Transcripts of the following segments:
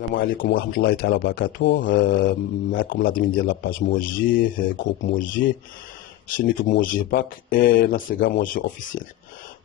السلام عليكم ورحمة الله تعالى وبركاته. معكم الادمين ديال لاباج موجه جروب موجه شين يوتيوب موجه باك اي الانستغرام موجه اوفيسيال.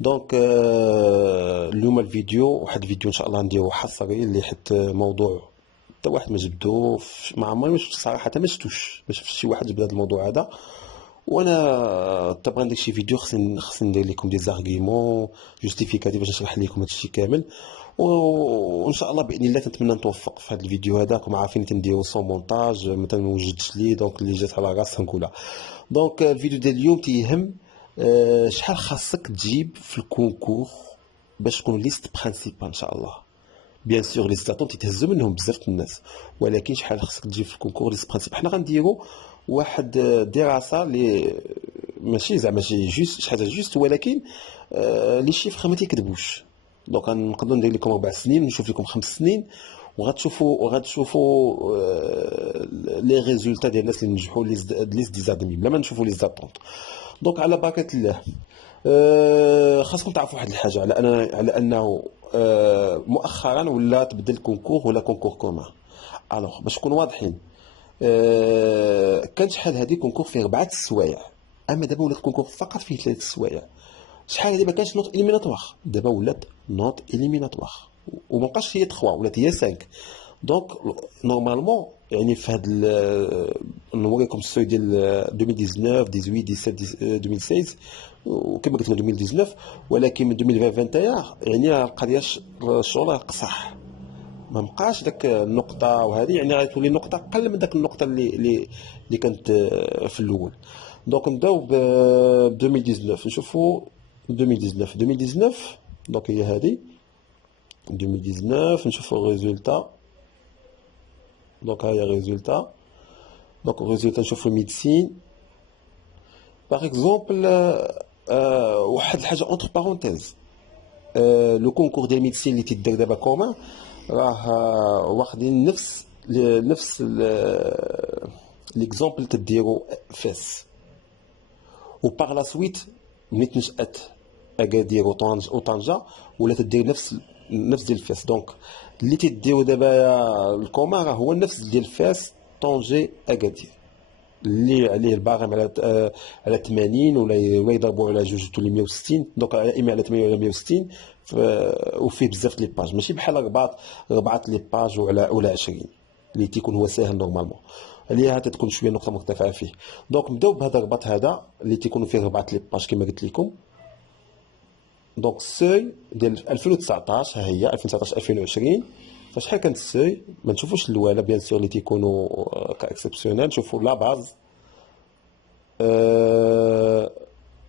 دونك اليوم الفيديو واحد الفيديو ان شاء الله نديرو حصري اللي حيت موضوع حتى واحد ما جبدو ما عمري ما شفت صراحة، ما شفتوش، ما شفتش شي واحد جبد هذا الموضوع هذا. وانا تبغى ندير شي فيديو خصني ندير لكم دي زارغيمون جوستيفيكاتيف باش نشرح لكم هادشي كامل. وان شاء الله باذن الله نتمنى نتوفق في هذا الفيديو هذا. راكم عارفين تنديرو سون مونتاج، ما تنوجدش لي دونك اللي جات على راسها نقولها. دونك الفيديو ديال اليوم تيهم شحال خاصك تجيب في الكونكور باش تكون ليست برينسيبال ان شاء الله. بيان سور لي زاتون تيتهزوا منهم بزاف الناس، ولكن شحال خاصك تجيب في الكونكور ليست برينسيبال. حنا غنديرو واحد دراسه اللي ماشي زعما شي جوست شي حاجه جوست، ولكن لي شيفر ما تيكذبوش. دونك نقدر ندير لكم 4 سنين ونشوف لكم 5 سنين، وغتشوفوا لي ريزولتا ديال الناس اللي نجحوا ليست دي زادمي بلا ما نشوفوا لي زاتونت. دونك على بركه الله خاصكم تعرفوا واحد الحاجه على انه مؤخرا ولا تبدل كونكور ولا كونكور كومان. الوغ باش نكونوا واضحين، كان شحال هذه كونكور فيه 4 السوايع، اما دابا ولات كونكور فقط فيه 3 السوايع. شحال هذه ما كانش نوت اليميناتوار، دابا ولات نوت اليميناتوار وما بقاش هي 3 ولات هي 5. دونك نورمالمون يعني في هاد نوريكم السوي ديال 2019 18 17 2016 وكما قلت لكم 2019، ولكن من 2021 يعني القضيه الشغل قصح، ما بقاش داك النقطه، وهذه يعني غتولي نقطه اقل من داك النقطه اللي كانت في الاول. دونك نبداو ب 2019 نشوفوا 2019. دونك هي هذه 2019 نشوفوا الريزولتا. دونك ها هي الريزولتا. دونك الريزولتا نشوفوا ميديسين باغ اكزومبل. واحد الحاجه اونتر بارونتيز، لو كونكور ديال ميديسين اللي تيدار دابا كومان راه واخدين نفس ليكزومبل تديرو فاس، وباغ لا سويت ملي تنشأت اكادير وطنجة ولا تدير نفس ديال فاس. دونك اللي تيديرو دابا الكومان راه هو نفس ديال فاس طنجة اكادير، اللي عليه الباغم على 80 ولا يضربوا على جوج تولي 160. دونك اما على 80 ولا 160 وفيه بزاف لي باج، ماشي بحال ربعات لي باج ولا 20 اللي تيكون هو ساهل نورمالمون، عليها تكون شويه نقطه مرتفعه فيه. دونك نبداو بهذا الرباط هذا اللي تيكونوا فيه ربعه لي باج كما قلت لكم. دونك السوي ديال 2019 ها هي 2019 2020. فشحال كانت السوي؟ ما نشوفوش الاولى بيان سور اللي تيكونوا كاكسبسيونيل، نشوفوا لا باز.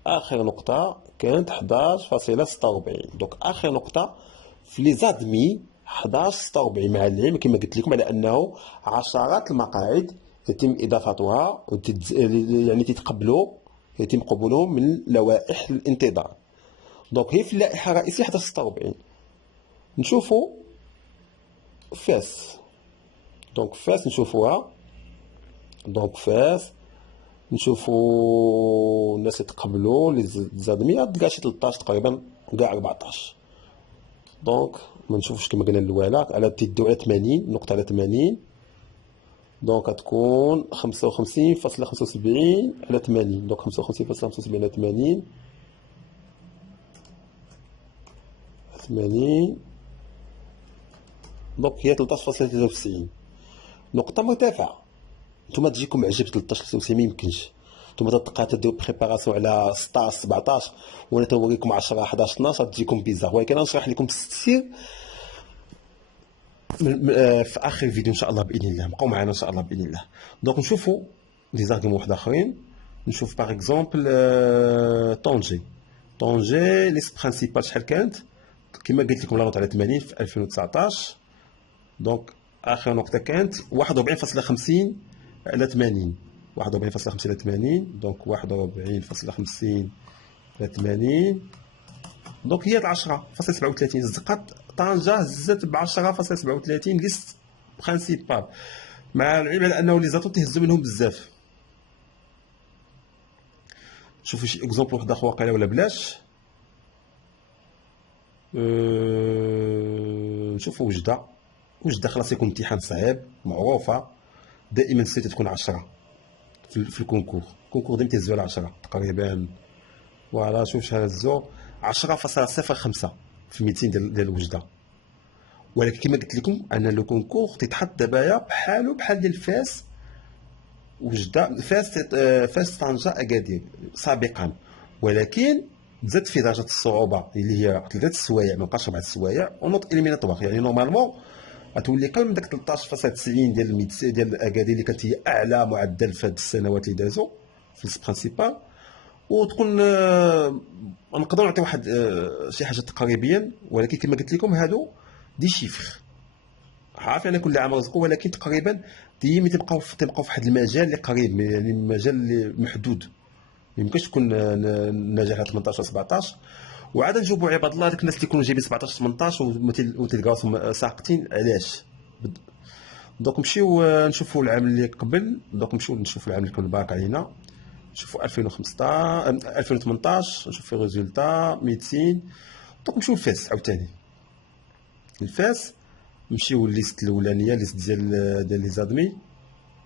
اخر نقطه كانت 11.46. دونك اخر نقطه في لي زادمي 11.46، مع العلم كما قلت لكم على انه عشرات المقاعد يتم اضافتها يعني يتم قبولهم من لوائح الانتظار. دونك هي في اللائحه الرئيسيه 11.46. نشوفوا فاس. دونك فاس نشوفوها. دونك فاس نشوفوا الناس يتقبلوا لي زادميه كاع شي 13 تقريبا كاع 14. دونك ما نشوفش كما قلنا الاولى على تيديو على 80 نقطه على 80. دونك غتكون 55.75 على 80. دونك 55.75 على 80 80. دونك هي 13.93 نقطه مرتفعه. نتوما تجيكم عجب 13.93 ما يمكنش. نتوما تبقى تديروا بريباراسيون على 16 17 وانا تنوريكم 10 11 12 تجيكم بيزار، ولكن نشرح لكم بالتفسير في اخر الفيديو ان شاء الله باذن الله. بقاو معنا ان شاء الله باذن الله. دونك نشوفوا لي زارغيمون واحد اخرين. نشوف باغ اكزومبل طونجي ليست برينسيبال شحال كانت؟ كما قلت لكم لا نوت على 80 في 2019. دونك اخر نقطه كانت 41.50 على 80. 41.50 على 80. دونك 41.50 على 80. دونك هي 10.37. زقات طنجة هزت ب 10.37 ليست برينسيبال، مع العلم على انه لي زاتو تهزوا منهم بزاف. شوفوا شي اكزومبل واحد اخر واقيلا ولا بلاش. نشوفوا وجده وجده خلاص يكون امتحان صعيب معروفه. دائما السيت تكون 10 في الكونكور. الكونكور ديما تيهزو على 10 تقريبا. فوالا شوف شحال هزو 10.05 في 200 ديال الوجده. ولكن كما قلت لكم ان لو كونكور تيتحط دابايا بحال ديال فاس وجده، فاس طنجه اكادير سابقا، ولكن زاد في درجه الصعوبه اللي هي 3 السوايع، ما بقاش 4 السوايع ونوط اليميناتوار. يعني نورمالمون غتولي قل من داك 13.90 ديال الميدسي ديال اكادير اللي كانت هي اعلى معدل في هاد السنوات اللي دازو في البرانسيبال. وتكون نقدروا نعطيو واحد شي حاجه تقريبيا، ولكن كما قلت لكم هادو دي شيفر. عارف انا كل عام رزقو، ولكن تقريبا ديما تبقاو في واحد المجال اللي قريب، يعني مجال اللي محدود. ما يمكنش تكون ناجح على 18 17. وعاد نجاوبوا عباد الله ديك الناس اللي يكونوا جايبين 17 18 وتلقاوهم ساقطين علاش. دوك نمشيو نشوفوا العام اللي قبل. دوك نمشيو نشوفوا العام اللي كان باق علينا، نشوفوا 2015 2018 نشوفوا ريزولتا ميديسين. دوك نمشيو لفاس عاوتاني. الفاس نمشيو ليست الاولانيه، ليست ديال لي زادمي.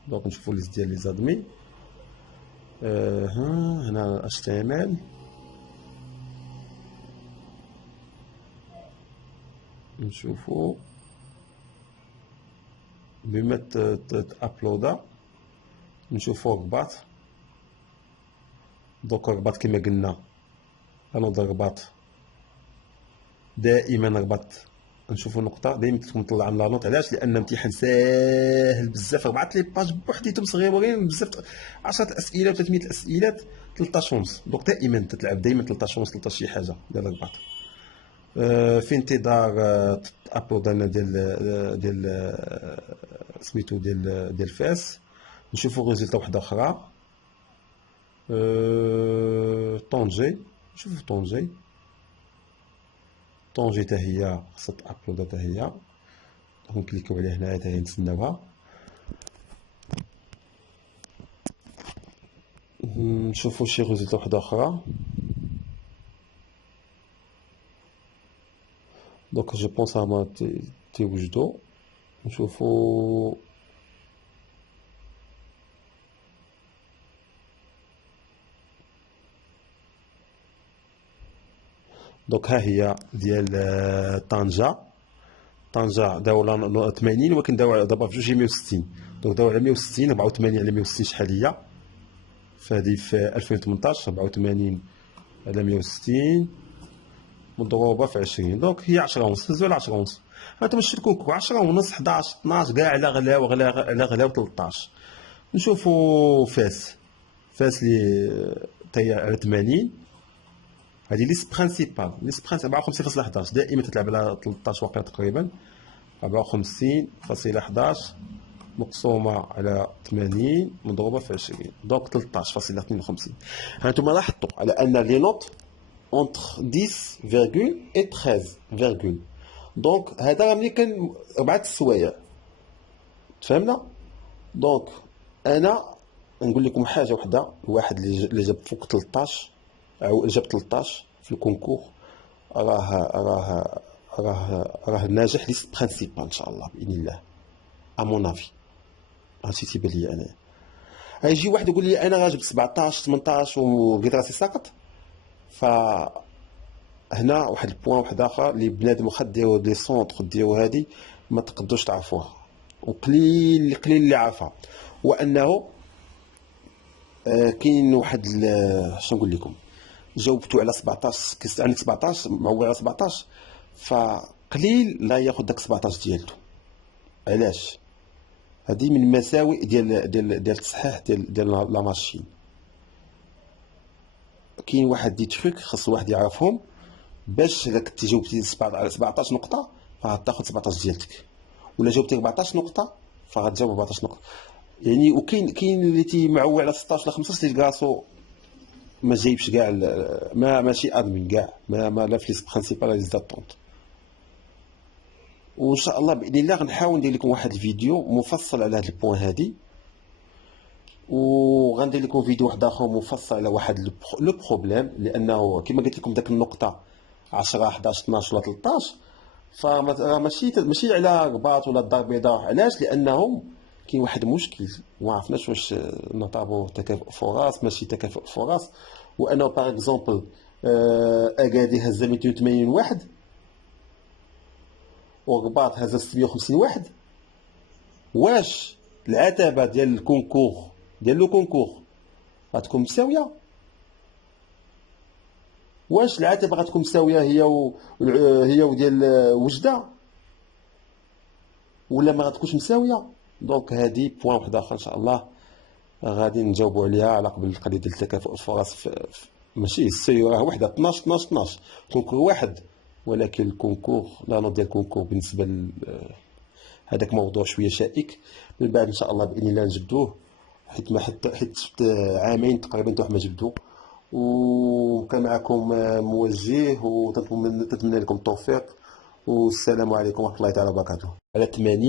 دونك نشوفوا ليست ديال لي زادمي. هنا اش تي ام ال. نشوفوا بما تابلودا نشوفوا رباط. دوك رباط كما قلنا غنوض رباط دائما رباط. نشوفوا نقطه دائما تكون مطلعه من لا نوت. علاش؟ لان امتحان ساهل بزاف، 4 لي باج بوحديتهم صغيورين بزاف، 10 اسئله و300 الاسئله 13 ونص. دونك دائما تتلعب دائما 13 ونص 13 شي حاجه ديال الرباط. في انتظار ابلود لنا ديال سميتو ديال فاس. نشوفوا ريزلتا وحده اخرى. طونجي. نشوفوا طونجي حتى هي خاصها تابلودا حتى هي. نكليكيو عليها هنايا حتى هي نتسناوها. نشوفوا شي ريزلتا وحده اخرى. دونك جو بونس هما تيوجدوا. نشوفوا دونك ها هي ديال طنجة داو 80 ولكن داو دابا في 260. دونك داو على 160 84 على 160 شحال هي فهادي في 2018 84 على 160 مضروبه في 20. دونك هي 10 ونص. هزو على 10 ونص. هانتوما شتو الكونكور 10 ونص 11 12 كاع على غلاو 13. نشوفوا فاس اللي تاهي على 80. هذه ليست برانسيبال 54.11 دائما تتلعب على 13 واقيلا تقريبا. 54.11 مقسومه على 80 مضروبه في 20 دونك 13.52. هانتوما لاحظتوا على ان لي نوت اونتر 10 et 13 دونك هذا ملي كان 4 السوايع. تفهمنا؟ دونك انا نقول لكم حاجه وحده. الواحد اللي جاب فوق 13 او جاب 13 في الكونكور راه ناجح ليست برانسيبال ان شاء الله باذن الله. امون افي هادشي تيبان لي انا. غيجي واحد يقول لي انا جبت 17 18 ولقيت راسي ساقط. فهنا واحد البوان واحد اخر اللي بنادم واخا ديرو دي سونطر ديرو هادي ما تقدروش تعرفوها، وقليل اللي عارفها. وانه كاين واحد شنو نقول لكم، جاوبتوا على 17 كيس عندك 17 معول على 17 فقليل لا ياخذ داك 17 ديالته. علاش؟ هذه من المساوئ ديال التصحيح ديال لا ماشين. كاين واحد دي تريك خاص الواحد يعرفهم باش الا كنتي جاوبتي 17 نقطه فغتاخذ 17 ديالتك، ولا جاوبتي 14 نقطه فغتجاوب 14 نقطه. يعني وكاين اللي تيمعول على 16 ولا 15 تلقى راسو ما جايبش كاع ماشي ادمين كاع ما لا في ليست برينسيبال لا ليست داتونت. وان شاء الله باذن الله غنحاول ندير لكم واحد الفيديو مفصل على هذا البوان هذه، وغندير لكم فيديو واحد اخر مفصل على واحد لو بروبليم. لانه كما قلت لكم داك النقطه 10 11 12 ولا 13 ماشي على رباط ولا الدار البيضاء. علاش؟ لانهم كاين واحد المشكل ما عرفناش واش نطابو تكافؤ فرص ماشي تكافؤ فرص. وانه باغ اكزومبل اكادير هزا 280 واحد ورباط هزا 650 واحد. واش العتبه ديال الكونكور ديال لو كونكور غتكون مساويه؟ واش العتبه غتكون مساويه هي وديال وجده ولا ما غتكونش مساويه؟ دونك هادي بوان واحد اخر ان شاء الله غادي نجاوبوا عليها على قبل القضيه ديال تكافؤ الفرص ماشي السيوره وحده 12 12 12 كونكور واحد. ولكن الكونكور لا نوض ديال الكونكور بالنسبه هذاك موضوع شويه شائك. من بعد ان شاء الله باذن الله نجبدوه، حيت ما حيت شفت عامين تقريبا حتى واحد ما جبدو. وكان معكم موجه وتتمنى لكم التوفيق، والسلام عليكم ورحمه الله تعالى وبركاته. على 80